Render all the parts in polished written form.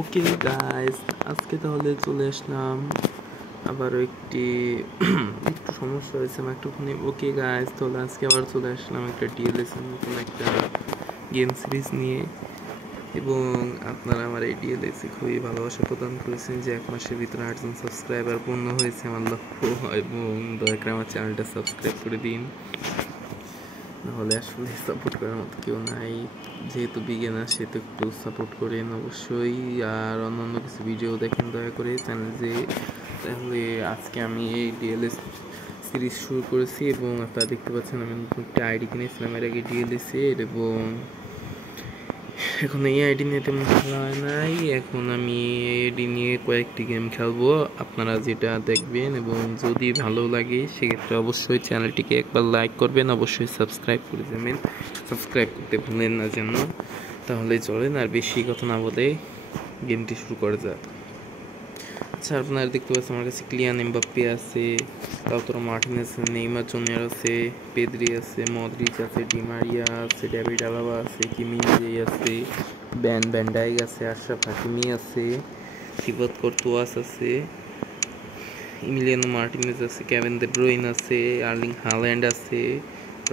Okay guys, আজকে তাহলে চলে আসলাম আবারও একটু সমস্যা হয়েছে আমার একটুখানি। ওকে গাইস, তাহলে আজকে আবার চলে আসলাম একটা ডিএলএস নতুন একটা গেম সিরিজ নিয়ে, এবং আপনারা আমার এই ডিএলএসে খুবই ভালোবাসা প্রদান করেছেন যে 1 মাসের ভিতরে 8 জন সাবস্ক্রাইবার পূর্ণ হয়েছে আমার লক্ষ্য, এবং দয়া করে আমার চ্যানেলটা সাবস্ক্রাইব করে দিন, নাহলে আসলে সাপোর্ট করার মতো কেউ নাই। যেহেতু বিগিনার সেহেতু একটু সাপোর্ট করেন অবশ্যই, আর অন্যান্য কিছু ভিডিও দেখেন দয়া করে চ্যানেলে। তাহলে আজকে আমি এই ডিএলএস সিরিজ শুরু করেছি, এবং আপনারা দেখতে পাচ্ছেন আমি নতুন একটা আইডি কিনেছিলাম এর আগে ডিএলএসের, এবং এখন এই আইডি নিয়ে তেমন খেলা হয় নাই। এখন আমি আইডি নিয়ে কয়েকটি গেম খেলবো, আপনারা যেটা দেখবেন, এবং যদি ভালো লাগে সেক্ষেত্রে অবশ্যই চ্যানেলটিকে একবার লাইক করবেন, অবশ্যই সাবস্ক্রাইব করে দেবেন, সাবস্ক্রাইব করতে ভুলেন না যেন। তাহলে চলেন আর বেশি কথা না বলে গেমটি শুরু করা যাক। আচ্ছা, আপনারা দেখতে পাচ্ছেন আমার কাছে ক্লিয়ান এমবাপ্পে আছে, লাউতারো মার্টিনেজ আছে, নেইমার জুনিয়র আছে, পেদ্রি আছে, মদ্রিচ আছে, ডি মারিয়া আছে, ডেভিড আলাবা আছে, কিমি আছে, ভ্যান ডাইক আছে, আশরাফ হাকিমি আছে, থিবত কর্তোয়াস আছে, ইমিলিয়ানো মার্টিনেজ আছে, কেভিন দে ব্রুইন আছে, আর্লিং হাল্যান্ড আছে,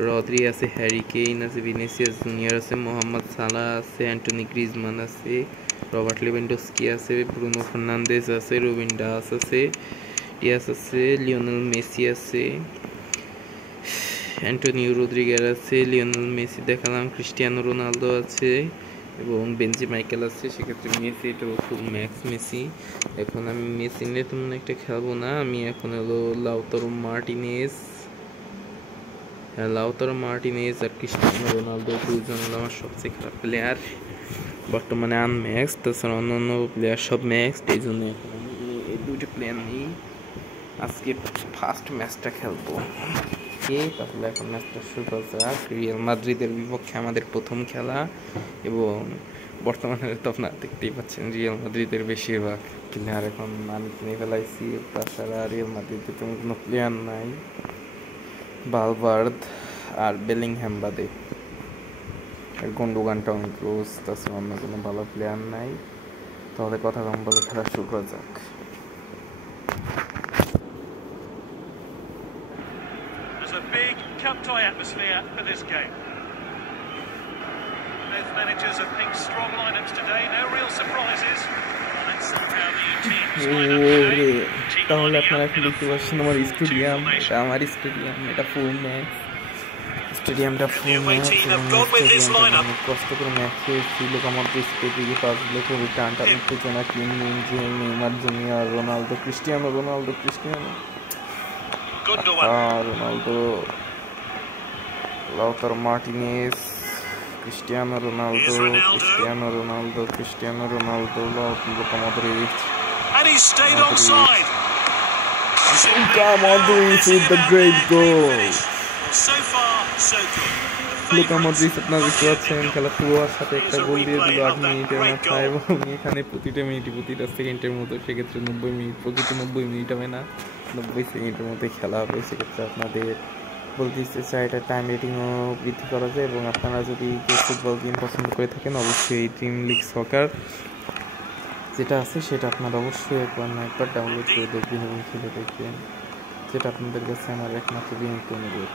রদ্রি আছে, হ্যারি কেইন আছে, ভিনিসিয়াস জুনিয়র আছে, মোহাম্মদ সালাহ আছে, অ্যান্টনি গ্রিজমান আছে, রবার্ট লেভানডস্কি আছে, ব্রুনো ফার্নান্দেজ আছে, রুবিন ডাস আছে, ডিয়াস আছে, লিওনেল মেসি আছে, অ্যান্টোনিও রদ্রিগের আছে, লিওনেল মেসি দেখালাম, ক্রিস্টিয়ানো রোনালদো আছে, এবং বেনজি মাইকেল আছে। সেক্ষেত্রে মেসি, এটা খুব ম্যাক্স মেসি। এখন আমি মেসি নিয়ে তেমন একটা খেলবো না, আমি এখন হলো লাউতারো মার্টিনেজ আর ক্রিস্টিয়ানো রোনালদো দুজন হলো আমার সবচেয়ে খারাপ প্লেয়ার বর্তমানে, আনম্যাক্স। তাছাড়া অন্যান্য প্লেয়ার সব ম্যাক্সড, এই জন্য এখন আমি এই দুইটা প্লেয়ার নিই আজকে ফার্স্ট ম্যাচটা খেলবো। তাহলে এখন ম্যাচটা শুরু করা যাক। রিয়াল মাদ্রিদের বিপক্ষে আমাদের প্রথম খেলা, এবং বর্তমানে তো আপনারা দেখতেই পাচ্ছেন রিয়াল মাদ্রিদের বেশিরভাগ প্লেয়ার এখন আমি কিনে ফেলাইছি। তাছাড়া রিয়াল মাদ্রিদের তেমন কোনো প্লেয়ার নাই, ভালভার্দ আর বেলিংহ্যাম বাদে, আর গুন্ডোগান, টনি ক্রুজ, তাছাড়া অন্য কোনো ভালো প্লেয়ার নাই। তাহলে কথা কম বলে খেলা শুরু করা যাক। Cup tie atmosphere for this game. Both managers have picked strong lineups today. No real surprises. Let's see how the teams line up today. তাহলে আপনারা এখন দেখতে পাচ্ছেন আমার স্টেডিয়াম, এটা আমার স্টেডিয়াম, এটা ফুল ম্যাচ, স্টেডিয়ামটা ফুল ম্যাচ, অনেক কষ্ট করে ম্যাচ খেয়েছি। লোকা মডরিচ, পেদ্রি, পাসগুলো খুবই টানটা উত্তেজনা, Kim Minjae, Neymar junior, Ronaldo, Cristiano, Ronaldo, Lautaro Martinez, Cristiano Ronaldo, Luka Modric, with the great goal. Luka Modric আপনারা দেখতে পাচ্ছেন খেলা শুরু হওয়ার সাথে একটা গোল দিয়ে দিল 8 মিনিটের মাথায়, এবং এখানে প্রতিটা সেকেন্ডের মতো, সেক্ষেত্রে 90 মিনিট, প্রকৃতি 90 মিনিট হবে না, 90 সেকেন্ডের মধ্যে খেলা হবে। সেক্ষেত্রে আপনাদের বলতে চাই এটা টাইম রেটিংও বৃদ্ধি করা যায়, এবং আপনারা যদি ফুটবল গেম পছন্দ করে থাকেন অবশ্যই ড্রিম লিগ সকার যেটা আছে সেটা আপনারা অবশ্যই একবার ডাউনলোড করে দেখবেন এবং খেলে দেখবেন, যেটা আপনাদের কাছে আমার একমাত্র বিনীত অনুরোধ।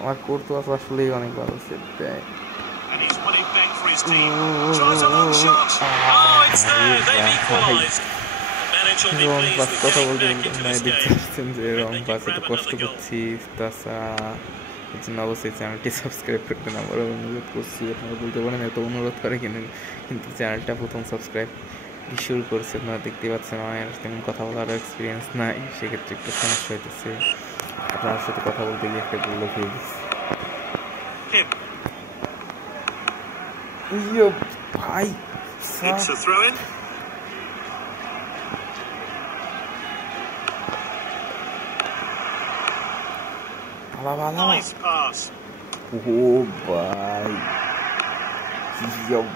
আমার কোর্তোয়াস আসলেই অনেক ভালো সেট দেয়। কথা বলতে দেখতে পাচ্ছেন যে রং পাস এত কষ্ট করছি। তাছাড়া এর জন্য অবশ্যই চ্যানেলটি সাবস্ক্রাইব করবেন, আবার অনুরোধ করছি। আপনারা বলতে পারেন এত অনুরোধ করে কিন্তু চ্যানেলটা প্রথম সাবস্ক্রাইব শুরু করছে, আপনারা দেখতে পাচ্ছেন আমার তেমন কথা বলার এক্সপিরিয়েন্স নাই, সেক্ষেত্রে একটু সমস্যা হইতেছে। আপনার সাথে কথা বলতে গিয়ে একটা গুলো খেয়ে দিচ্ছি। ভাই Nice pass. Oh, bye.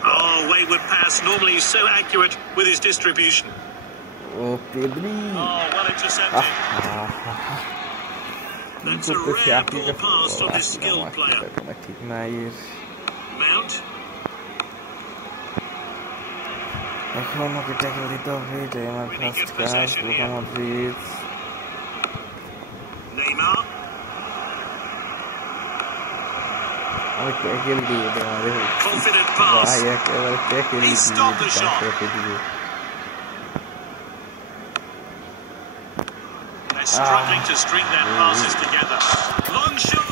Oh, wayward pass. Normally he's so accurate with his distribution. Oh, Pedri. Oh, well intercepted. That's a rare ball pass from this skilled player. ঠিক নাই Mount. এখন ওকে ট্যাকেল দিতে হবে এটাই আমার ফার্স্ট কাজ লুকা মডরিচ Neymar. আমি ট্যাকেল দিয়ে আমাদের Confident pass. ভাই একেবারে tackle He stopped the shot. দিয়ে They're struggling to string their passes together. Long shot.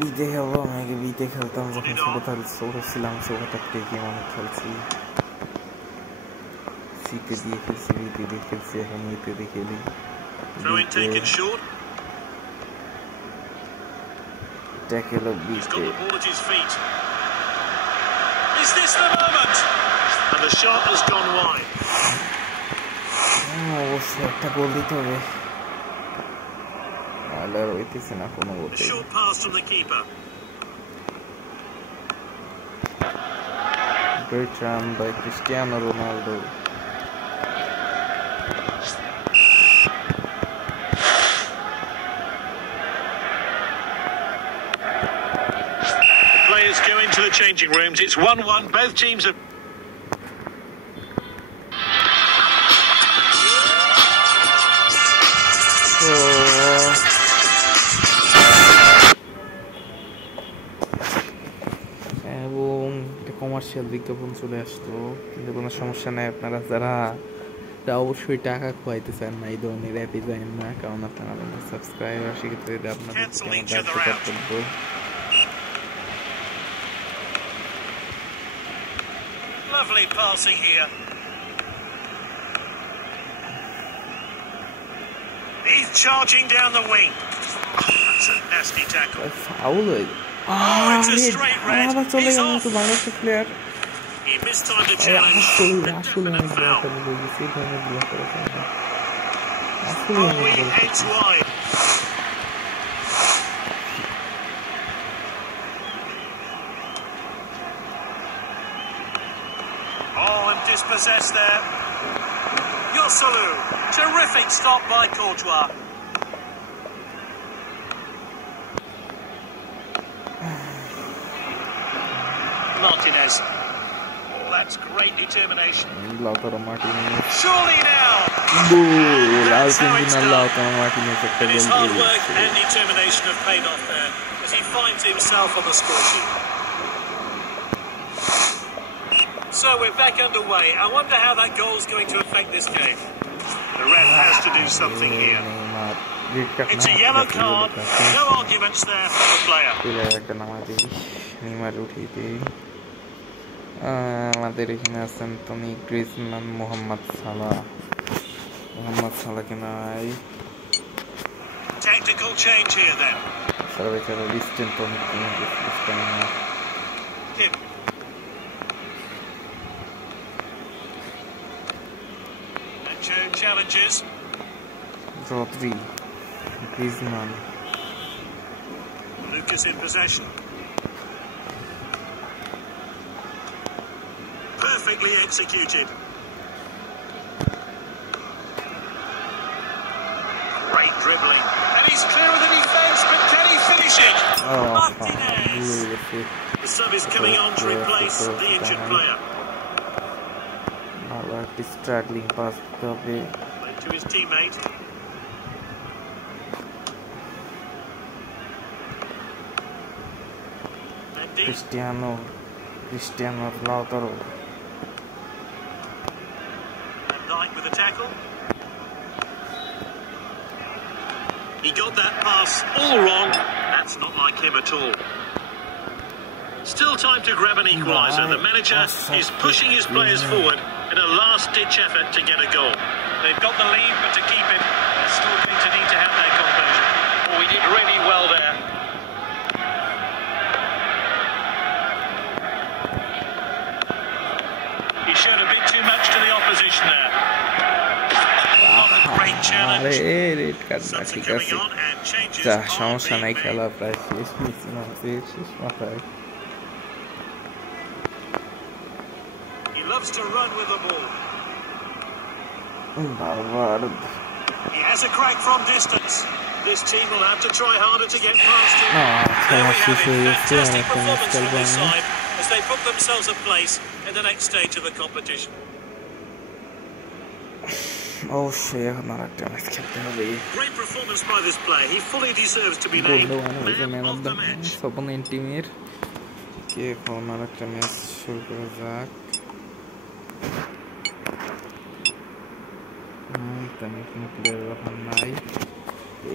বিতে খেলবো আমি আগে বিতে খেলতাম যখন ছোট ছিলাম ছোট থেকে অনেক খেলছি সিতে দিয়ে খেলছি বিতে দিয়ে খেলছি এখন বিতে দিয়ে খেলি Throw in taken short. Tackle He's got বিতে the ball at his feet. Is this the moment? And the shot has gone wide. অবশ্যই একটা গোল দিতে হবে নাহলে আর হইতেছে না কোনো গোল A short pass from the keeper. Great run by Cristiano Ronaldo. The players go into the changing rooms. It's 1-1. Both teams have... এবং একটা কমার্শিয়াল বিজ্ঞাপন চলে আসতো কিন্তু কোনো সমস্যা নেই আপনারা যারা অবশ্যই টাকা খোয়াইতে চান না এই ধরনের অ্যাপে যান না কারণ আপনারা আমাদের সাবস্ক্রাইবার সেক্ষেত্রে আপনাদের কর্তব্য Lovely passing here. He's charging down the wing. That's a nasty tackle. Foul হয়ে চলে গেল তো বাংলাদেশের player He mistimed the challenge. আসলে Definite foul. Oh, he heads wide. Oh, and dispossessed there. Yosselu. Terrific stop by Courtois. Martinez. Oh, that's great determination. Lautaro Martinez. Surely now. Goal! That's how it's Argentina done. Lautaro Martinez একটা And his goal hard work দিয়েছে। and determination have paid off there as he finds himself on the score sheet. So we're back underway. I wonder how that goal is going to affect this game. The ref has to do something here. It's a yellow card. No arguments there from the player. একটা নামা দিই নেইমার উঠিয়ে দিই আমাদের এখানে আছেন Tony Griezmann Mohammad সালাহকে নাই Tactical change here then. সারা বেচারা listen Tony Him. Nacho challenges. Rodri Griezmann Lucas in possession. Perfectly executed. Great dribbling. And he's clear of the defence, but can he finish it? Martinez. The sub is coming on to replace the injured player. ভালো একটি struggling pass দিতে হবে Played to his teammate. Mendy. Cristiano Lautaro Van Dijk with a tackle. He got that pass all wrong. That's not like him at all. Still time to grab an equaliser. The manager is pushing his players forward in a last-ditch effort to get a goal. They've got the lead, but to keep it, they're still going to need to have their composure. Oh, he did really well there. He showed a bit too much to the opposition there. Not a great challenge. Red card না Something ঠিক coming আছে on and changes যা are সমস্যা being নাই made. খেলা প্রায় শেষ মাথায় He loves to run with the ball. He has a crack from distance. This team will have to try harder to get past him. There we have it. Fantastic performance from this side as they book themselves a place in the next stage of the competition. Great performance by this player. He fully deserves to be named man of the match. Opponent teamer কে এখন আরেকটা ম্যাচ শুরু করা যাক। তেমন কোনো প্লেয়ার এখন নাই।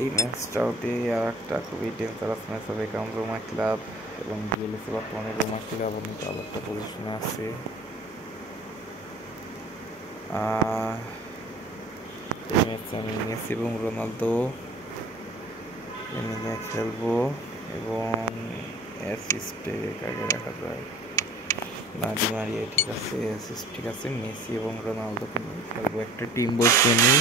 এই ম্যাচটাতে আর একটা খুবই ডেঞ্জারাস ম্যাচ হবে, কারণ রোমা ক্লাব এবং বিএলএসি বর্তমানে রোমা ক্লাব অনেক ভালো একটা পজিশনে আছে। এই ম্যাচে আমি মেসি এবং রোনালদো মিলে খেলবো এবং অ্যাসিস্টে কাকে রাখা যায় না, ডি মারিয়া ঠিক আছে, অ্যাসিস্ট ঠিক আছে, মেসি এবং রোনালদোকে নিয়ে খেলবো একটা টিম বসে নিই।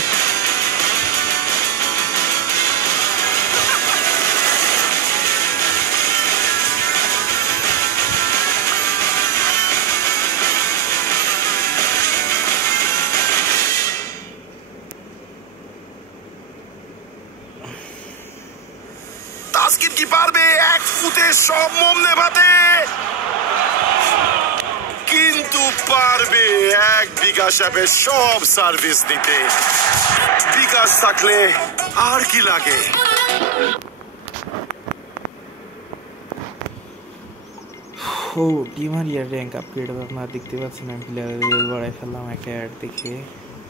তাসকিন কি পারবে এক ফুটে সব মোম নেভাতে? কিন্তু পারবে এক বিকাশ অ্যাপে সব সার্ভিস দিতে। বিকাশ থাকলে আর কি লাগে? ডি মারিয়ার র্যাঙ্ক আপগ্রেড আপনারা দেখতে পাচ্ছেন, আমি প্লেয়ারের লেভেল বাড়াই ফেললাম একটা অ্যাড দেখে,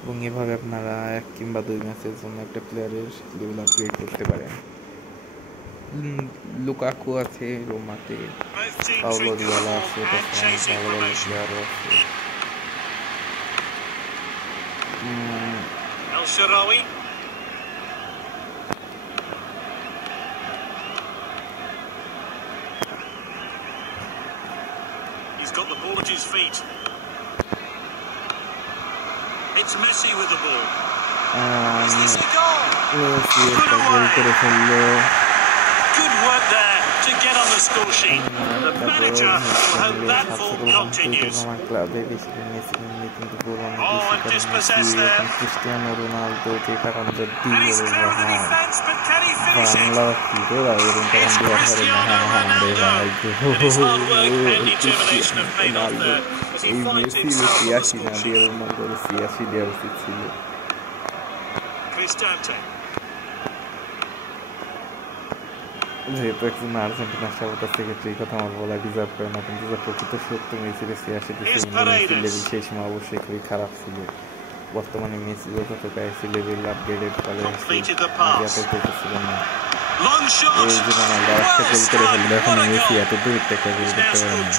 এবং এভাবে আপনারা 1 কিংবা 2 ম্যাচের জন্য একটা প্লেয়ারের লেভেল আপগ্রেড করতে পারেন। লুকাকু আছে রোমাতে, পাওলো দিবালা আছে, পাওলো দিবালা আছে। El Shaarawy. He's got the ball at his feet. It's Messi with the ball. Is this the goal? Good work there to get on the score sheet. The manager will hope that form continues. Oh, and dispossessed there. And he's clearing the defence, but can he finish it? Cristiano Ronaldo. And his hard work and determination have paid off there as he finds himself on the score sheet. Cristante. যেহেতু একজন আর্জেন্টিনার সাপোর্টার থেকে এই কথা আমার বলা ডিজার্ভ করে না, কিন্তু যে প্রকৃত সত্য মেসির 86 লেভেল সেই সময় অবশ্যই খুবই খারাপ ছিল। বর্তমানে মেসি যতটুকু এসি লেভেল আপগ্রেডের ফলে এত করতেছিল না, এই যে রোনালদো আরেকটা গোল করে ফেললো, এখন মেসি এত দূর থেকে গোল করতে পারে না।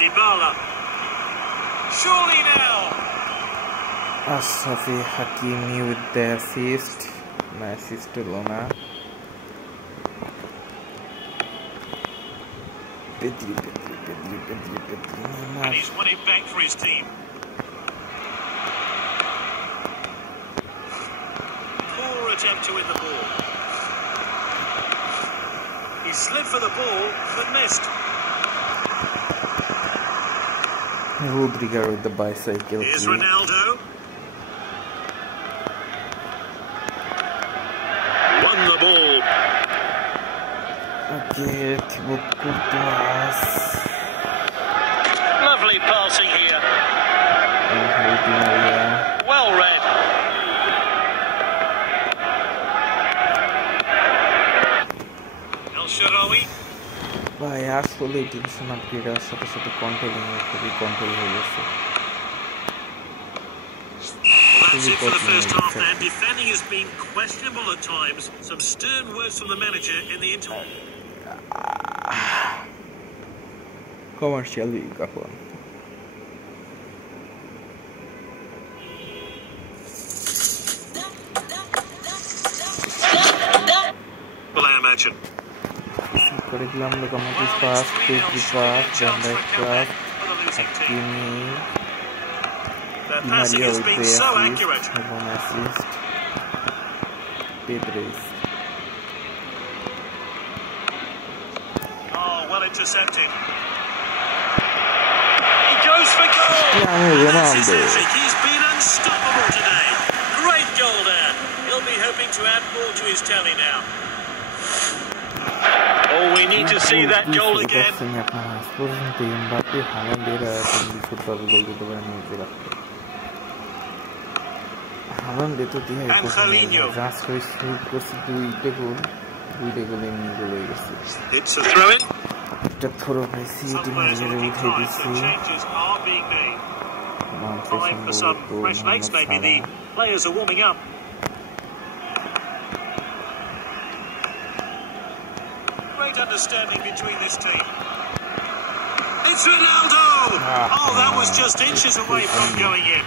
Dybala. Surely now. Ashraf Hakimi with the assist. My assist to Lona. Pedri. And he's won it back for his team. Poor attempt to win the ball. He slid for the ball, but missed. Rodrigo with the bicycle. Here's Ronaldo. Won the ball. Okay, Thibaut Courtois. Lovely passing here. Well read. El Shaarawy. ভাই আসলে tension upgrade হওয়ার সাথে সাথে কন্ট্রোলিং খুবই কন্ট্রোল হয়ে গেছে। That's it for the first half then. Defending has been questionable at times. Some stern words from the manager in the interval. Commercial week এখন। Well, I imagine. করে দিলাম locomotive pass, Pedri pass, van Dijk pass, Hakimi, Di Maria with the assist এবং assist. Pedres. Oh, well intercepted. He goes for goal. That's his hat-trick. He's been unstoppable today. Great goal there. He'll be hoping to add more to his tally now. Oh, we need to see that goal again. Angelino. It's a throw-in. Some players looking tired, so changes are being made. Time for some fresh legs, maybe. The players are warming up. Great understanding between this team. It's Ronaldo! Oh, that was just inches away from going in.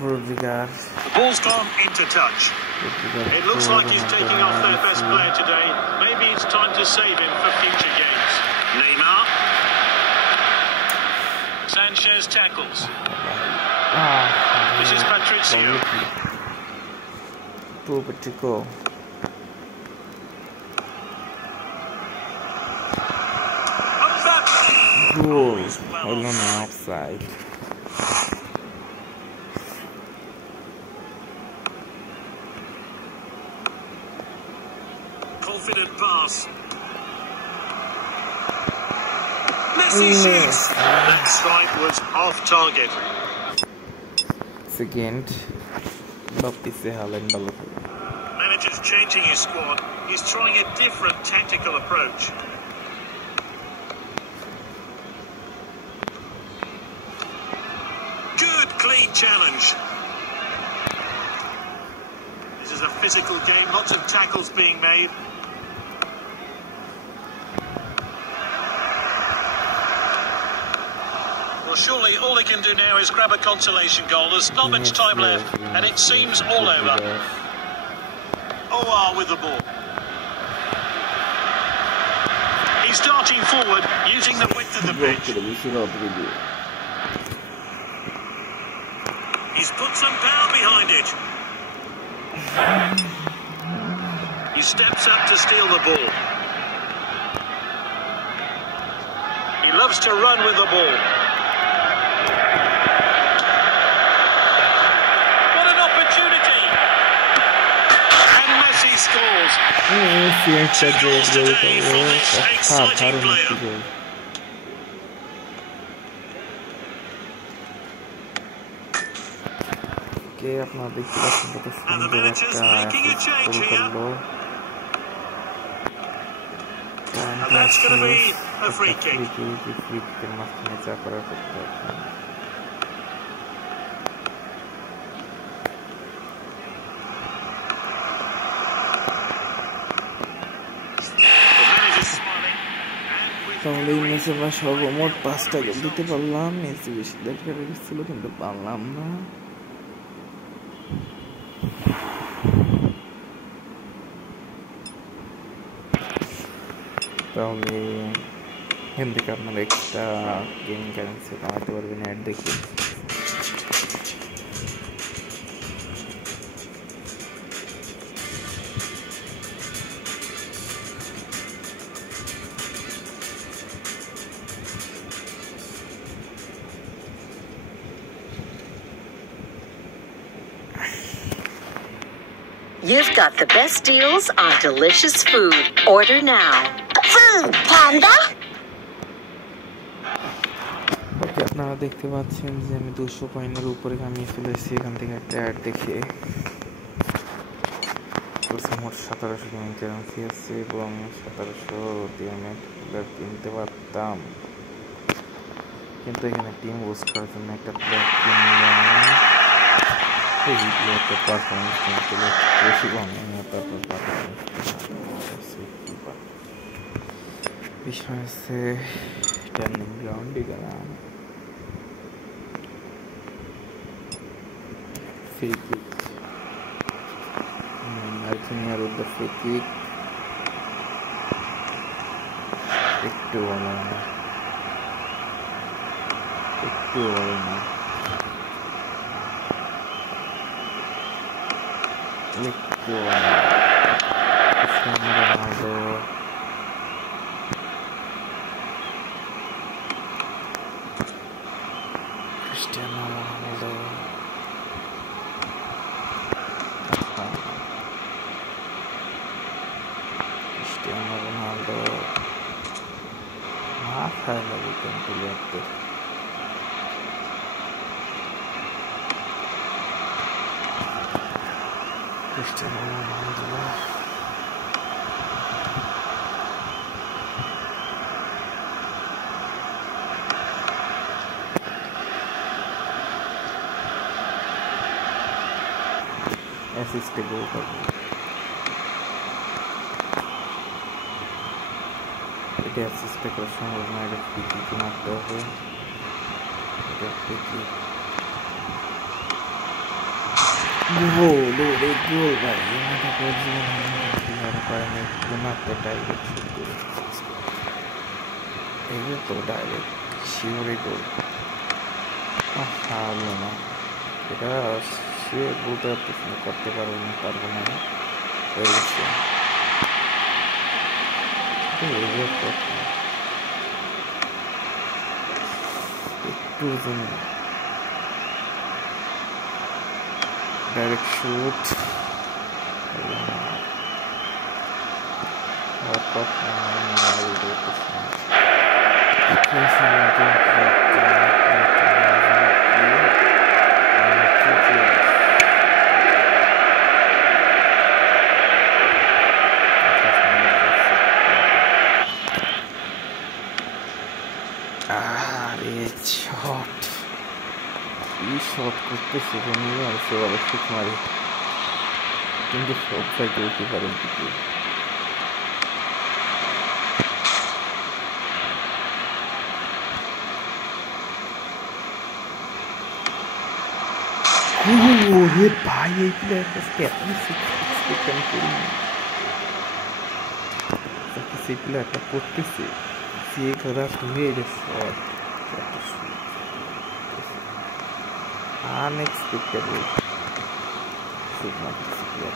Rodriguez. The ball's gone into touch. It looks like he's taking off their best player today. Maybe it's time to save him for future games. Neymar. Sanchez tackles. This is Patricio. Poor Patricio. Goal. Hold on, offside. Confident pass. Messi shoots. That strike was off target. Second. Baptiste Haaland. Manager's changing his squad. He's trying a different tactical approach. Good clean challenge. This is a physical game. Lots of tackles being made. Well, surely all he can do now is grab a consolation goal. There's not much time left, and it seems all over. OR with the ball. He's darting forward, using the width of the pitch. He's put some power behind it. He steps up to steal the ball. He loves to run with the ball. Scores. Today from this exciting player. And the manager's making a change here. And that's going to be a free kick. তাহলে এই ম্যাচে আমরা সর্বমোট 5টা গোল দিতে পারলাম। মেসি বেশি দরকার ছিল কিন্তু পারলাম না। তাহলে এখান থেকে আপনারা এক্সট্রা গেমিং কারেন্সি কামাতে পারবেন অ্যাড দেখে। You've got the best deals on delicious food. Order now. Food Panda. ওকে, আপনারা দেখতে পাচ্ছেন যে আমি 200 পয়েন্টের উপরে কামিয়ে ফেলেছি। এখান থেকে একটা অ্যাড দেখে মোট 1700 গেমিং কারেন্সি আছে এবং 1700 দিয়ে আমি কিনতে পারতাম, কিন্তু এখানে টিম বুস্ট করার জন্য একটা প্লেয়ার কিনলাম। এই প্লেয়ারটা পারফরমেন্স কিনতে বেশি ভালো, তারপর পারফরমেন্স বিষয় আছে টার্নিং গ্রাউন্ডে গেলাম। free kick. Argentina with the free kick. একটু ভালো না, একটু ভালো না। একটু Cristiano Ronaldo, Cristiano Ronaldo, Cristiano Ronaldo মাথায় লাগে কোন প্লেয়ারদের। Cristiano Ronaldo. Assist goal করবে। এটা অ্যাসিস্ট করার সম্ভব না, এটা ফ্রি মারতে হবে। এটা ফ্রি গোল, ওরে গোল ভাই, এটা গোল জীবনে পারেনি, মারতে ডাইরেক্ট শুট করে, এই তো ডাইরেক্ট শিওরে গোল। হারলো না, এটা সে বলতে পারতেছি না, করতে পারবো না হয়ে গেছে। একটু direct shoot. Shot. He shot করতেছে নিয়ে আসে বলে শুট মারে, কিন্তু শট সাইকেল কি পারেন দিকে হে ভাই, এই প্লেয়ারটা সেই প্লেয়ারটা করতেছে সে করা হয়ে গেছে। Unexpectedly should not disappear.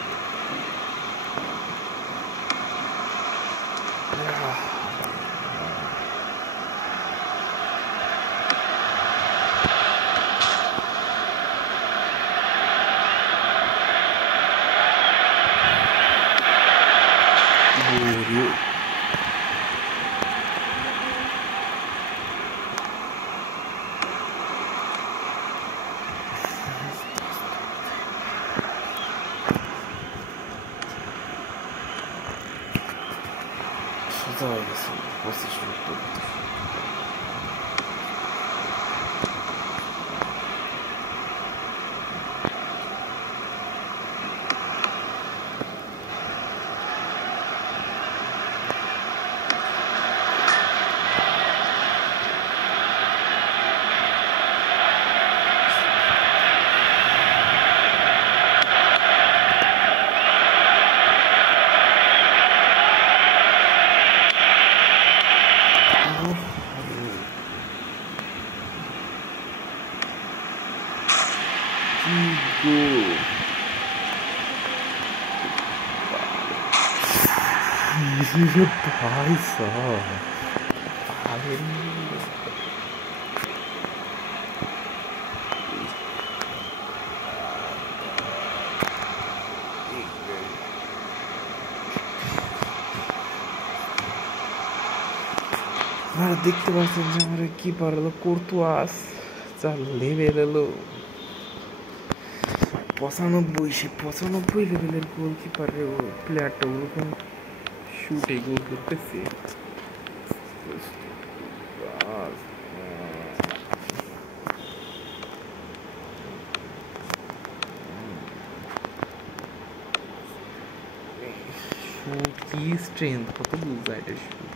भाई साहब দেখতে পাচ্ছেন যে আমার কিপার হলো কোর্তুয়াস, যা লেভেল হলো 95 লেভেলের গোলকিপারের প্লেয়ারটা ওরকম শুটে গোল করতেছে। শুট কি স্ট্রেংথ, কত বুঝা এটা শুট।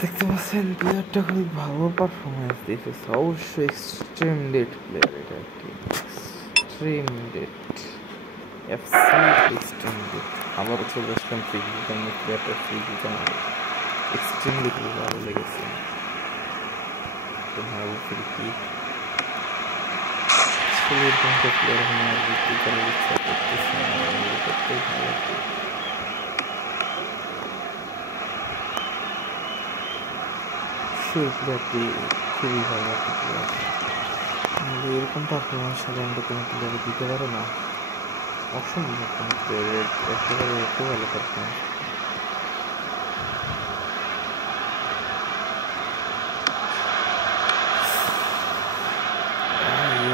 দেখতে পাচ্ছেন প্লেয়ারটা খুবই ভালো পারফরমেন্স দিয়েছে, অবশ্যই এক্সট্রিম ডেট প্লেয়ার, এটা একটি এক্সট্রিম ডেট, এক্সট্রিম ডেট। আবারও চলে আসলাম ফ্রি কিক, আমি প্লেয়ারটার ফ্রি কিক আমার এক্সট্রিমলি খুব ভালো লেগেছে। ভালো ফ্রি কিক এরকম একটা প্লেয়ার আমার বিক্রি করার ইচ্ছা করতেছে, করতেই ভালো। সেই প্লেয়ারটি খুবই ভালো একটা প্লেয়ার, এরকম পারফরমেন্স সাধারণত কোনো প্লেয়ারে দিতে পারে না, অসম্ভব কোনো প্লেয়ারের একেবারে এত ভালো পারফরমেন্স।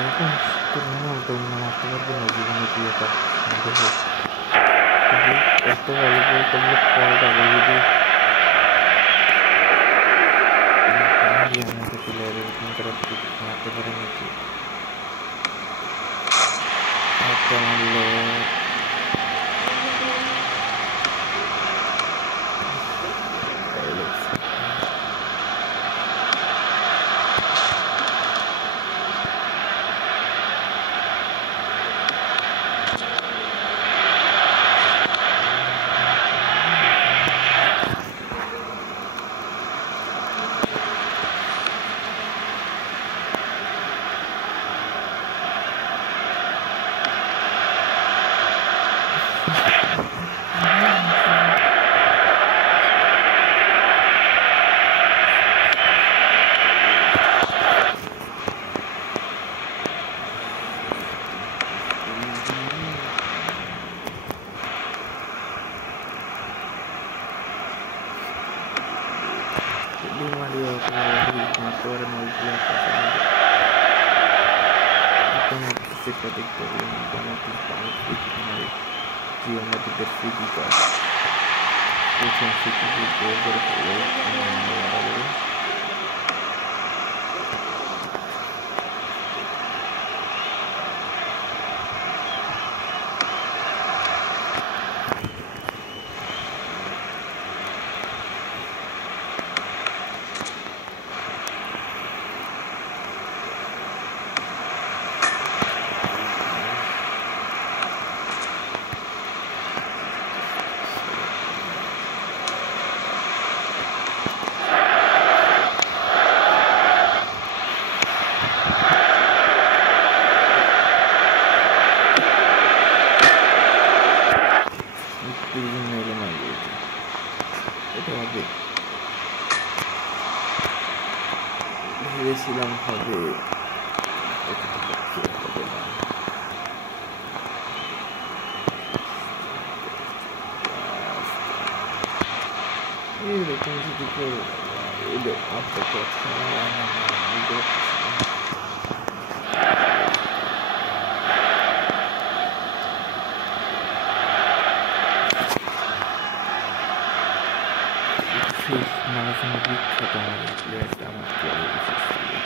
এরকম রোনাল্ডো মারতে পারবে না জীবনে প্রিয়তা, কিন্তু এত ভালো বল করলে পরের আগে যদি আমাদের প্লেয়ার এরকম তারা মারতে পারে নাকি, একটা মারলো দেখতে হবে আমাদের ফ্রি কিকার প্রথম ফ্রি কিক গোল করে ফেললো। ভেবেছিলাম হবে এরকম যদি এদের মাঝে বিখ্যাত আমাদের প্লেয়ারটা আমার প্লেয়ার বিশেষ করে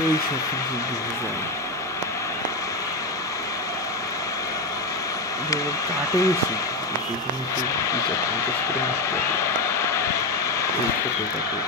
এই সব কিছু দিয়ে যায় কাটে বেশি করে আসতে হবে এই ছোটটাকে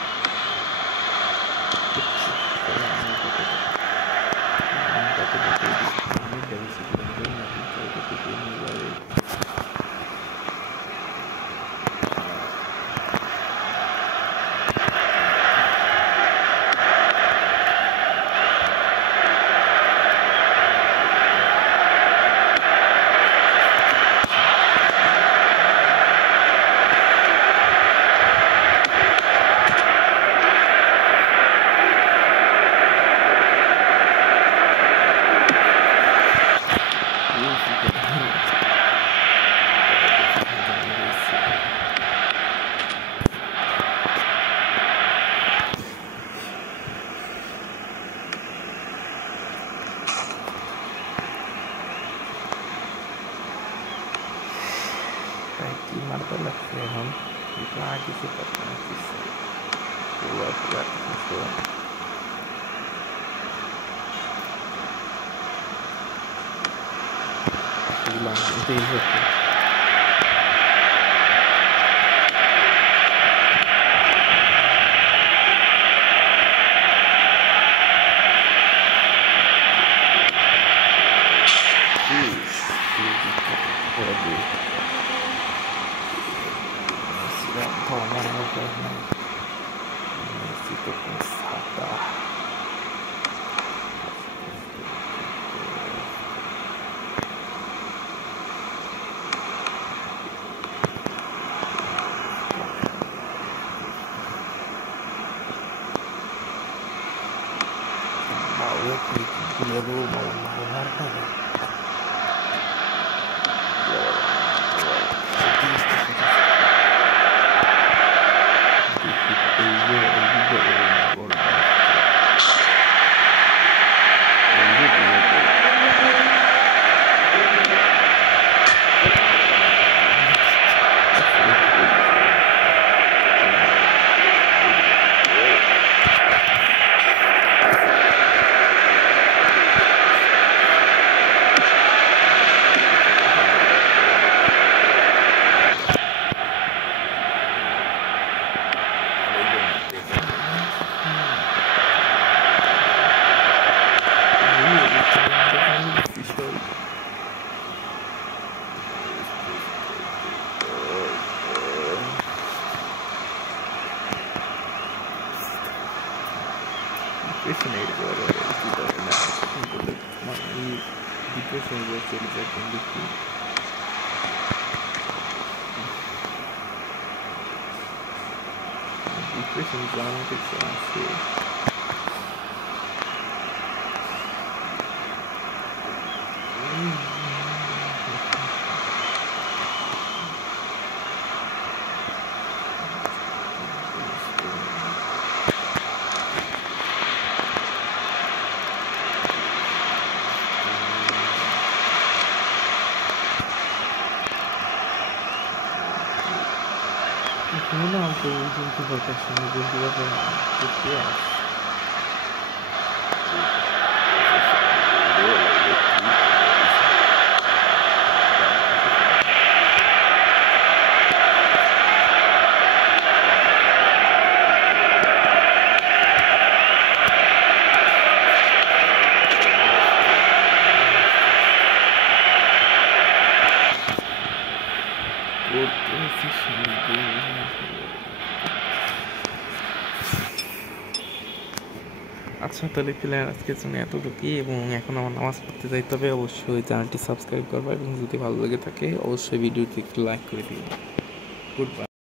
ভাই কি মারতে লাগছে এখন একটু আগে সে কথা কিছু necesito pensata. Mau que luego depression dramatic Ronaldo junto com a questão do jogador আচ্ছা তাহলে প্লেয়ার আজকের জন্য এতটুকুই এবং এখন আমার নামাজ পড়তে যাইতে হবে অবশ্যই চ্যানেলটি সাবস্ক্রাইব করবা এবং যদি ভালো লেগে থাকে অবশ্যই ভিডিওটি একটু লাইক করে দিও গুড বাই